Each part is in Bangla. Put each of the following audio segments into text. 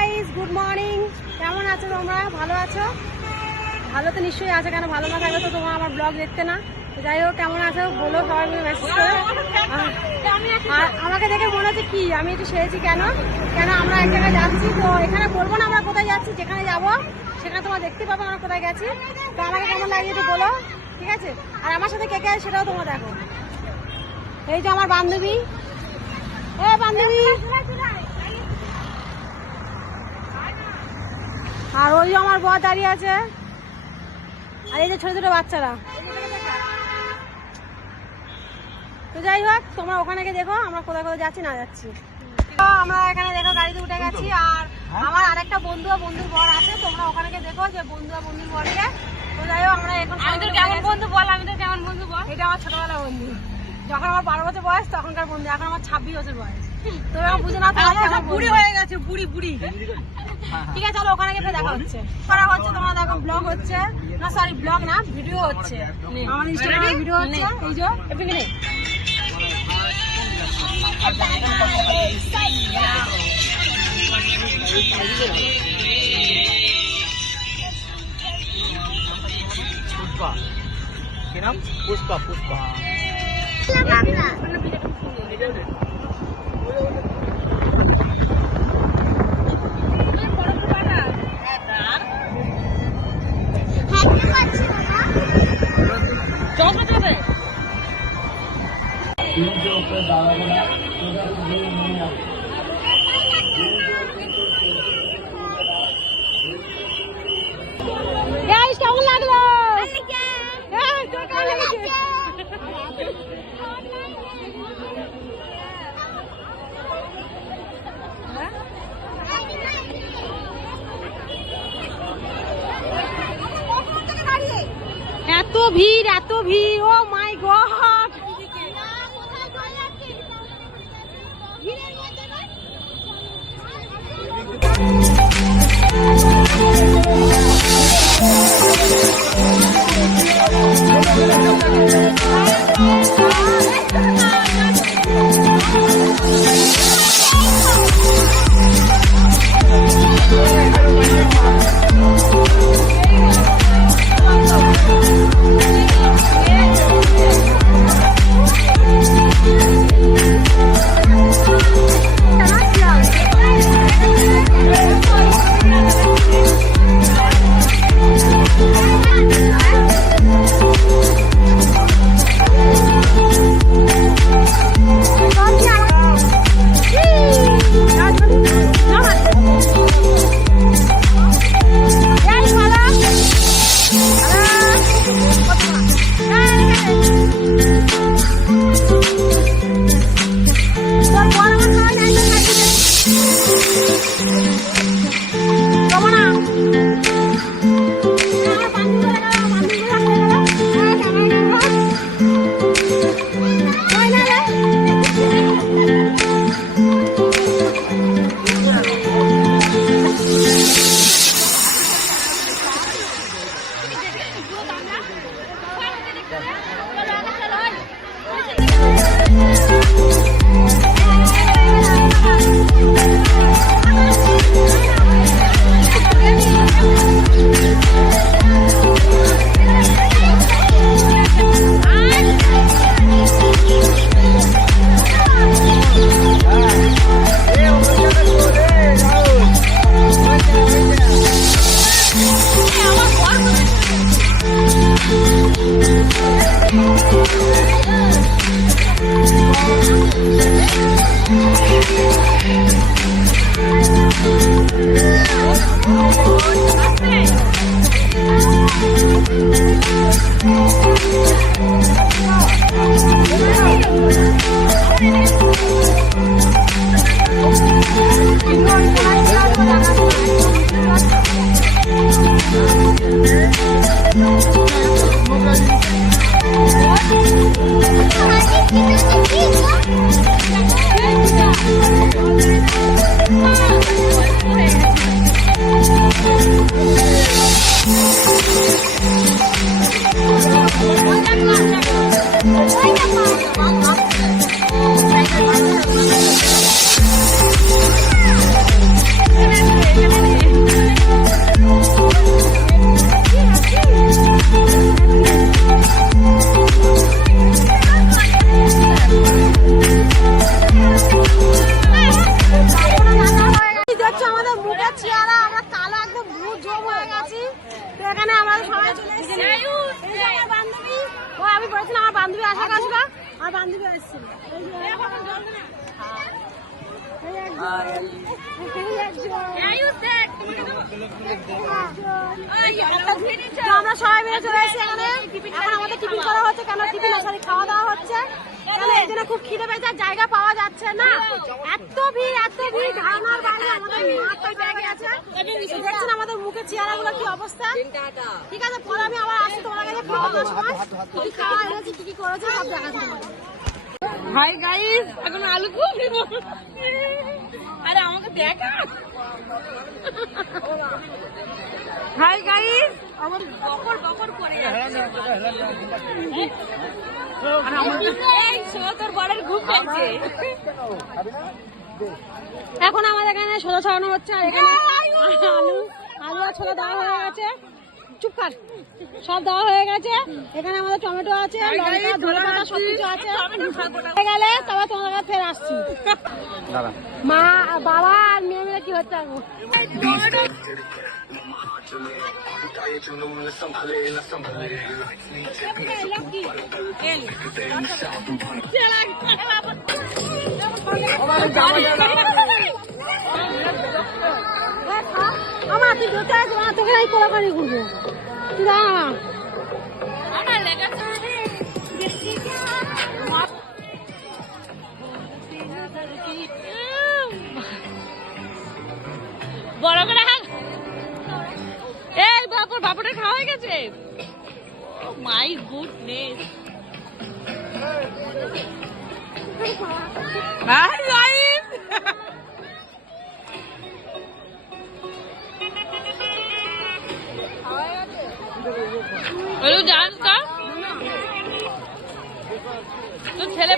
গাইস গুড মর্নিং কেমন আছো তোমরা? ভালো আছো? ভালো তো নিশ্চয়ই আছে কেন? ভালো না থাকলে তো তোমরা আমার ব্লগ দেখতে না। যাই হোক, কেমন আছো? বলো, সবাই মিলে মেসেজ আর আমাকে দেখে মনে হচ্ছে কি? আমি একটু সেরেছি কেন? কেন আমরা এক জায়গায় যাচ্ছি? তো এখানে বলব না আমরা কোথায় যাচ্ছি, যেখানে যাব, সেখানে তোমরা দেখতে পাবো আমরা কোথায় গেছি। তো আমাকে কেমন লাগে একটু বলো, ঠিক আছে? আর আমার সাথে কে কে সেটাও তোমরা দেখো। এই যে আমার বান্ধবী। এ বান্ধবী! আর ওই আমার বর দাঁড়িয়ে আছে। আর এই যে ছোট ছোট বাচ্চারা। তো যাই হোক তোমরা ওখানে গিয়ে দেখো আমরা কোথায় কোথায় যাচ্ছি না যাচ্ছি। আমরা এখানে দেখো গাড়িতে উঠে গেছি। আর আমার আরেকটা বন্ধু আর বন্ধুর বর আছে তোমরা ওখানে গিয়ে দেখো যে বন্ধু বন্ধুর বরকে তো যাই হোক আমরা এখন আমি তোর কেমন বন্ধু বল আমি তোর কেমন বন্ধু বল? এটা আমার ছোটবেলা বন্ধু। যখন আমার বারো বছর বয়স তখনকার বন্ধু। এখন আমার ছাব্বিশ বছর বয়স। তো এবার বুঝে না বুড়ি হয়ে গেছে বুড়ি বুড়ি। ঠিক আছে চলো ওখানে গিয়ে দেখা হচ্ছে। করা হচ্ছে তোমরা দেখো ব্লগ হচ্ছে। না সরি ব্লগ না ভিডিও হচ্ছে। আমার ইনস্টাগ্রামে ভিডিও হচ্ছে এই যে এপিকে নে পুষ্পা কি নাম? পুষ্পা পুষ্পা তোর কেমন লেগেছে? এত ভিড় এত ভিড় ও মাই গড 来帮忙！来帮忙！আসা কাজবা আর বান্ধবী এসেছিল আমরা সবাই মিলে চলে এসেছি এখানে। এখন আমাদের টিফিন করা হচ্ছে, কেন টিফিন সরি খাওয়া দাওয়া হচ্ছে? জন্য খুব খিদে পেয়েছে জায়গা পাওয়া যাচ্ছে না। এত ভিড় এত ভিড় ধারণার আমাদের মাথায় ব্যাগে আছে দেখছেন আমাদের মুখে চেহারাগুলো কি অবস্থা? ঠিক আছে, পরে আমি আবার আসছি তোমার কাছে, খাওয়া দাওয়ার সময়। কি কি কি সব দেখাচ্ছি হাই গাইস এখন আলু আরে, আমাকে হাই গাইস আমার বকর বকর করে পেয়েছে। এখন আমাদের এখানে সোজা ছড়ানো হচ্ছে, আর এখানে আলু আলু আর ছোলা দেওয়া হয়ে গেছে। চুপ কর। সব দেওয়া হয়ে গেছে। এখানে আমাদের টমেটো আছে লঙ্কা ধনে পাতা সব কিছু আছে। হয়ে গেলে তবে তোমাদের কাছে ফের আসছি। মা বাবা আর মেয়ে মিলে কি হচ্ছে এখন আমার তুই ঢুকে আছে তোকে নাই কোলাকানি করব বড় করে হাত। এই বাপুর বাপুটা খাওয়া হয়ে গেছে। My goodness. হাই গাইস বলো জান কা তো ছেলে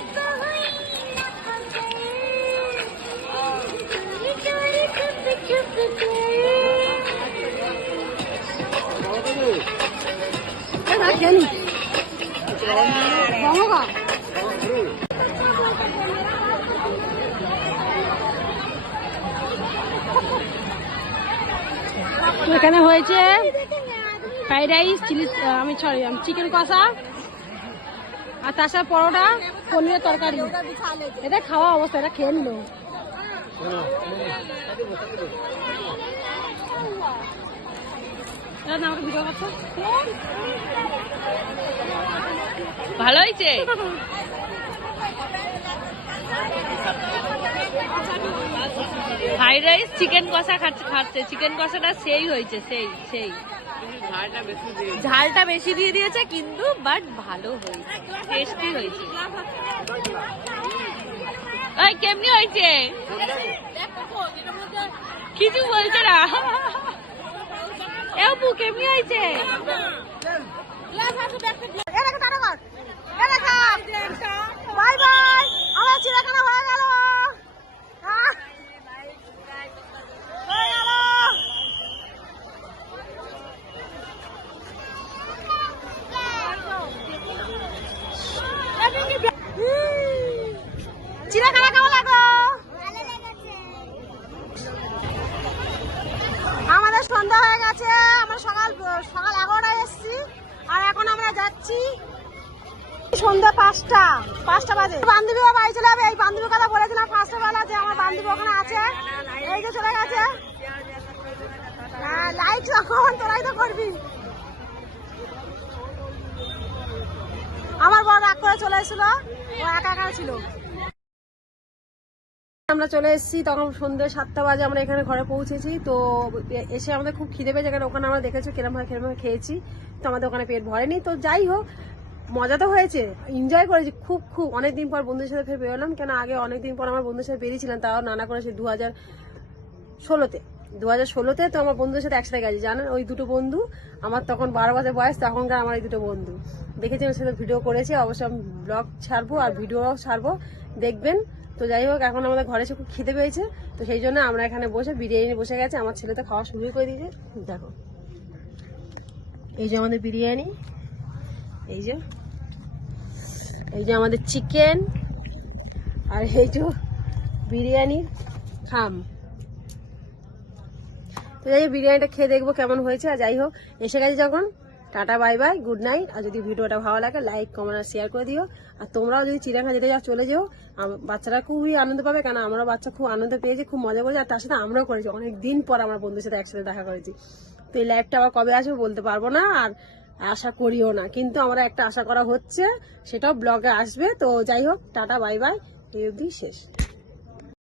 না খেয়ে নি বাবা এখানে হয়েছে ফ্রাইড রাইস, চিলি আমি সরি চিকেন কষা, আর তার সাথে পরোটা, পনিরের তরকারি। এটা খাওয়া অবস্থা, এটা খেয়ে নিল। ভালো হয়েছে? ফ্রাইড রাইস, চিকেন কষা খাচ্ছে খাচ্ছে। চিকেন কষাটা সেই হয়েছে, সেই সেই। ঝালটা বেশি দিয়ে দিয়েছে কিন্তু বাট ভালো হয়েছে। টেস্টি হয়েছে। ওই কেমনি হয়েছে? কিছু বলছে না। এ অপু কেমনি হয়েছে? Bye bye. আমার চিড়াখানা হয়ে গেল আহ! হয়ে গেল চিড়াখানা কেমন লাগল আমাদের সন্ধ্যা হয়ে গেছে আমরা সকাল এগারোটায় এসেছি, আর এখন আমরা যাচ্ছি সন্ধ্যা পাঁচটা পাঁচটা বাজে। বান্ধবীও বাড়ি চলে যাবে, এই বান্ধবীর কথা বলেছিলাম পাঁচটা বেলা যে আমার বান্ধবী ওখানে আছে, এই যে চলে গেছে। হ্যাঁ লাইট তখন, তোরাই তো করবি। আমার বড় রাগ করে চলে এসেছিল, ও একা একা ছিল। আমরা চলে এসেছি, তখন সন্ধ্যে সাতটা বাজে আমরা এখানে ঘরে পৌঁছেছি। তো এসে আমাদের খুব খিদে পেয়েছে, কারণ ওখানে আমরা দেখেছি কিরম ভাবে কিরম খেয়েছি। তো আমাদের ওখানে পেট ভরেনি তো যাই হোক, মজা তো হয়েছে এনজয় করেছি খুব খুব। অনেকদিন পর বন্ধুদের সাথে ফের বেরোলাম, কেন আগে অনেকদিন পর আমার বন্ধুদের সাথে বেরিয়েছিলাম, তাও নানা করে সে দু হাজার ষোলোতে। দু হাজার ষোলোতে তো আমার বন্ধুদের সাথে একসাথে গেছি জানেন ওই দুটো বন্ধু, আমার তখন বারো বছর বয়স, তখনকার আমার এই দুটো বন্ধু। দেখেছি ওর সাথে ভিডিও করেছি অবশ্যই আমি ব্লগ ছাড়বো আর ভিডিও ছাড়বো, দেখবেন। তো যাই হোক, এখন আমাদের ঘরে এসে খুব খেতে পেয়েছে, তো সেই জন্য আমরা এখানে বসে বিরিয়ানি বসে গেছে, আমার ছেলে তো খাওয়া শুরুই করে দিয়েছে। দেখো। এই যে আমাদের বিরিয়ানি, এই যে এই যে আমাদের চিকেন, আর এই যে বিরিয়ানি খাম। তো যাই বিরিয়ানিটা খেয়ে দেখব কেমন হয়েছে, আর যাই হোক, এসে গেছে যখন tata, bye bye, good night. আর যদি ভিডিওটা ভালো লাগে, লাইক, কমেন্ট, আর শেয়ার করে দিও। আর তোমরাও যদি চিড়িয়াখানা যেতে যাও, চলে যেও। বাচ্চারা খুবই আনন্দ পাবে, কেন আমরা বাচ্চা খুব আনন্দ পেয়েছি, খুব মজা করেছি। আর তার সাথে আমরাও করেছি। অনেক দিন পর আমার বন্ধুর সাথে একসাথে দেখা করেছি। তো এই লাইফটা আবার কবে আসবে বলতে পারব না, আর আশা করিও না। কিন্তু আমরা একটা আশা করা হচ্ছে, সেটাও ব্লগে আসবে। তো যাই হোক, টাটা, বাই বাই। এই অবধি শেষ।